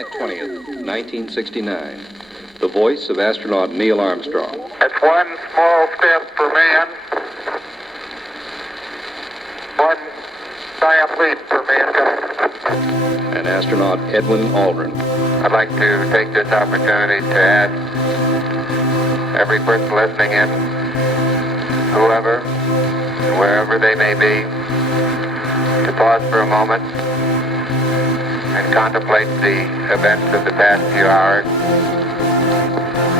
July 20th, 1969. The voice of astronaut Neil Armstrong. That's one small step for man, one giant leap for mankind. And astronaut Edwin Aldrin. I'd like to take this opportunity to ask every person listening in, whoever, wherever they may be, to pause for a moment and contemplate the events of the past few hours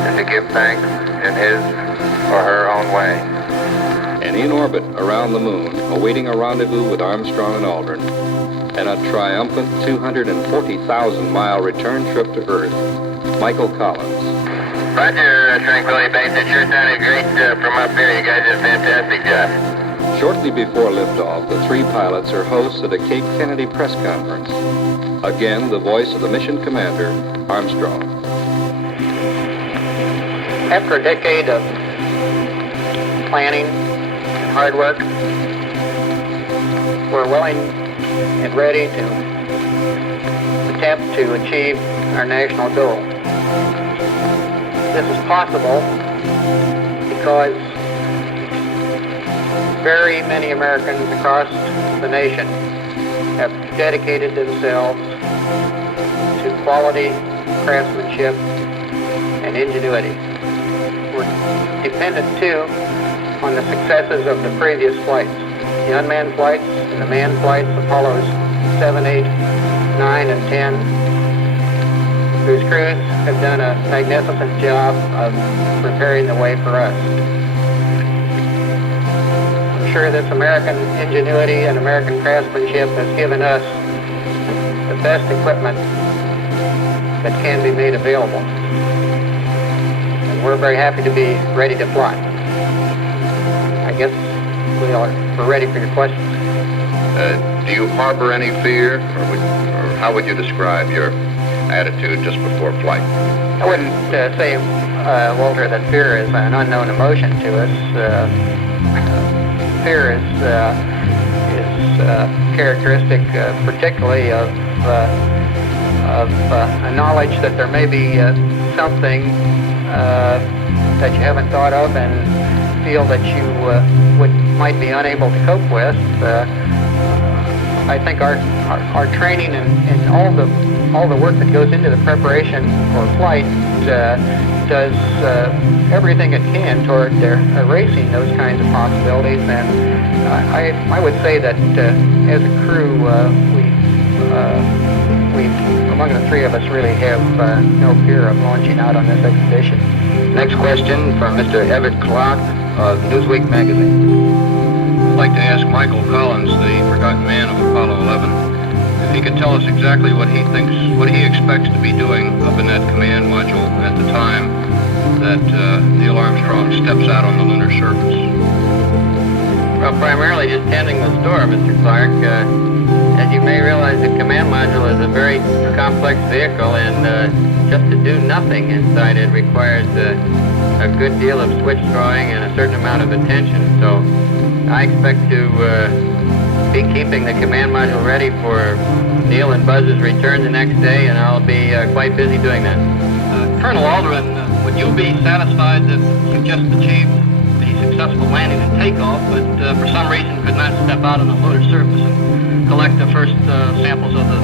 and to give thanks in his or her own way. And in orbit around the moon, awaiting a rendezvous with Armstrong and Aldrin, and a triumphant 240,000-mile return trip to Earth, Michael Collins. Roger, Tranquility Base. It sure sounded great from up here. You guys did a fantastic job. Shortly before liftoff, the three pilots are hosts at a Cape Kennedy press conference. Again, the voice of the mission commander, Armstrong. After a decade of planning and hard work, we're willing and ready to attempt to achieve our national goal. This is possible because very many Americans across the nation have dedicated themselves to quality, craftsmanship, and ingenuity. We're dependent, too, on the successes of the previous flights, the unmanned flights and the manned flights, Apollos 7, 8, 9, and 10, whose crews have done a magnificent job of preparing the way for us. I'm sure this American ingenuity and American craftsmanship has given us the best equipment that can be made available. And we're very happy to be ready to fly. I guess we're ready for your questions. Do you harbor any fear, or how would you describe your attitude just before flight? I wouldn't say, Walter, that fear is an unknown emotion to us. Fear is characteristic, particularly of a knowledge that there may be something that you haven't thought of and feel that you might be unable to cope with. I think our training and all the work that goes into the preparation for flight does everything it can toward erasing those kinds of possibilities. And I would say that as a crew, we among the three of us really have no fear of launching out on this expedition. Next question from Mr. Everett Clark of Newsweek magazine. I'd like to ask Michael Collins, the forgotten man of Apollo 11, if he could tell us exactly what he expects to be doing up in that command module at the time that Neil Armstrong steps out on the lunar surface. Well, primarily just tending the store, Mr. Clark. As you may realize, the command module is a very complex vehicle, and just to do nothing inside it requires a good deal of switch throwing and a certain amount of attention. So I expect to be keeping the command module ready for Neil and Buzz's return the next day, and I'll be quite busy doing that. Colonel Aldrin, would you be satisfied that you just achieved the successful landing and takeoff, but for some reason could not step out on the lunar surface and collect the first samples of the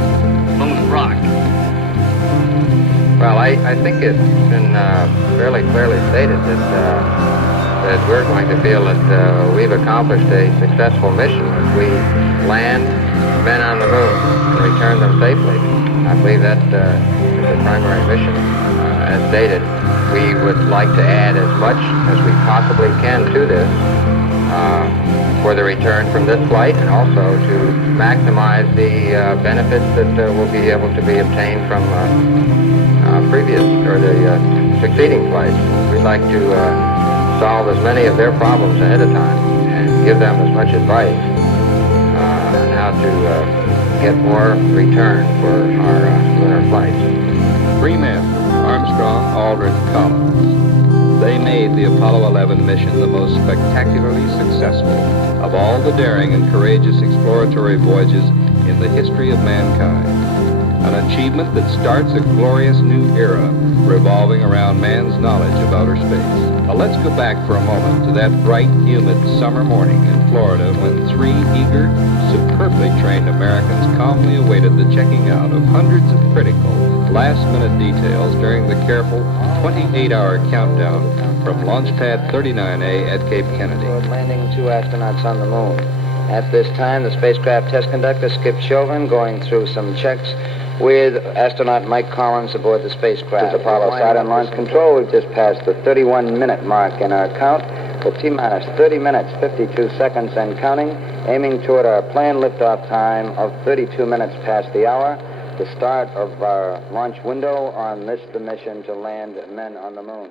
moon rock? Well, I think it's been fairly clearly stated that we're going to feel that we've accomplished a successful mission if we land men on the moon and return them safely. I believe that is the primary mission. As stated, we would like to add as much as we possibly can to this for the return from this flight, and also to maximize the benefits that will be able to be obtained from previous or the succeeding flights. We'd like to solve as many of their problems ahead of time and give them as much advice on how to get more return for our lunar flights. Three men, Armstrong, Aldrin, Collins. They made the Apollo 11 mission the most spectacularly successful of all the daring and courageous exploratory voyages in the history of mankind. an achievement that starts a glorious new era revolving around man's knowledge of outer space. Now let's go back for a moment to that bright, humid summer morning in Florida when 3 eager, superbly trained Americans calmly awaited the checking out of hundreds of critical, last-minute details during the careful 28-hour countdown from Launch Pad 39A at Cape Kennedy. Landing 2 astronauts on the moon. At this time, the spacecraft test conductor, Skip Chauvin, going through some checks with astronaut Mike Collins aboard the spacecraft. This is Apollo side on launch control. We've just passed the 31-minute mark in our count, with T-minus 30 minutes, 52 seconds and counting, aiming toward our planned liftoff time of 32 minutes past the hour, the start of our launch window on this, the mission to land men on the moon.